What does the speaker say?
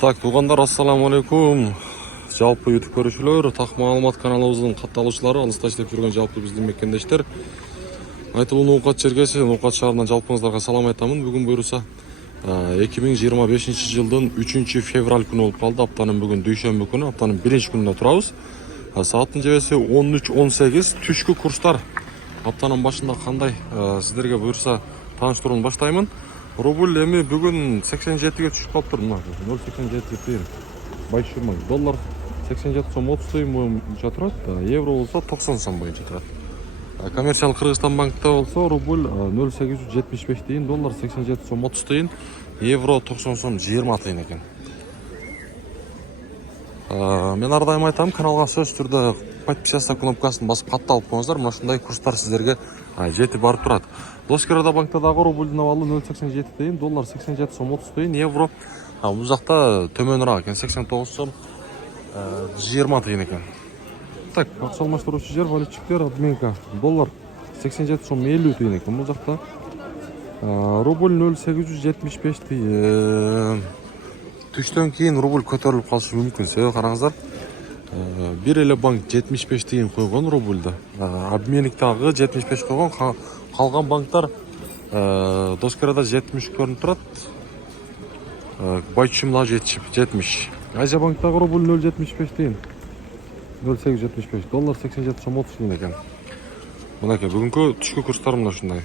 Так, туғандар, ассаламу алейкум. Жалпы YouTube көрушілер, так маалымат каналыбыздын катталуучулары, алыста иштеп жүргөн жалпы биздин мекендештер. Айтылуу Ноокат чергеси, Ноокат шаарынан жалпыңыздарга салам айтамын. Бүгүн буюрса 2025 жылдын 3 февраль күнү болуп калды. Аптанын бүгүн дүйшөмбү күнү, аптанын биринчи күнүнө турабыз. Сааттын жебеси 13:18. Түшкү курстар аптанын башында кандай сиздерге буюрса тааныштырууну баштаймын. Рубль эми бүгүн 87ге түшүп калыптыр. Мына 0,87 тыйын. Байшырмаң. Доллар 87 сом 30 тыйын боюнча турат. Евро болсо 90 сом боюнча турат. Коммерциялык Кыргызстан банкта болсо рубль 0,875 тыйын, доллар 87 сом 30 тыйын, евро 90 сом 20 тыйын экен. Мен ар дайым айтам, каналга сөзсүз түрдө подписаться кнопкасын басып катталып коюңуздар. Мына ушундай курстар сиздерге жетип барып турат. Доскерада банкта дагы рубльдин абалы 0,87 тыйын, доллар 87 сом 30 тыйын, евро бул жакта төмөнүрөөк экен, 89 сом 20 тыйын экен. Так, акча алмаштыруучу жер, валютчиктер, обменка. Доллар 87 сом 50 тыйын экен. Бул жакта рубль 0,875 тыйын. Түштөн кийин рубль көтөрүлүп калышы мүмкүн. Себеби караңыздар, бир эле банк 75 тыйын койгон рубльда. Обменник дагы 75 койгон. Калган банктар Доскерада 70 көрүнүп турат. Байчумла 70. Азия банктагы рубль 0,75 тыйын. 0,875, доллар 87 сом 30 тыйын экен. Мынакей бүгүнкү түшкү курстар мына ушундай.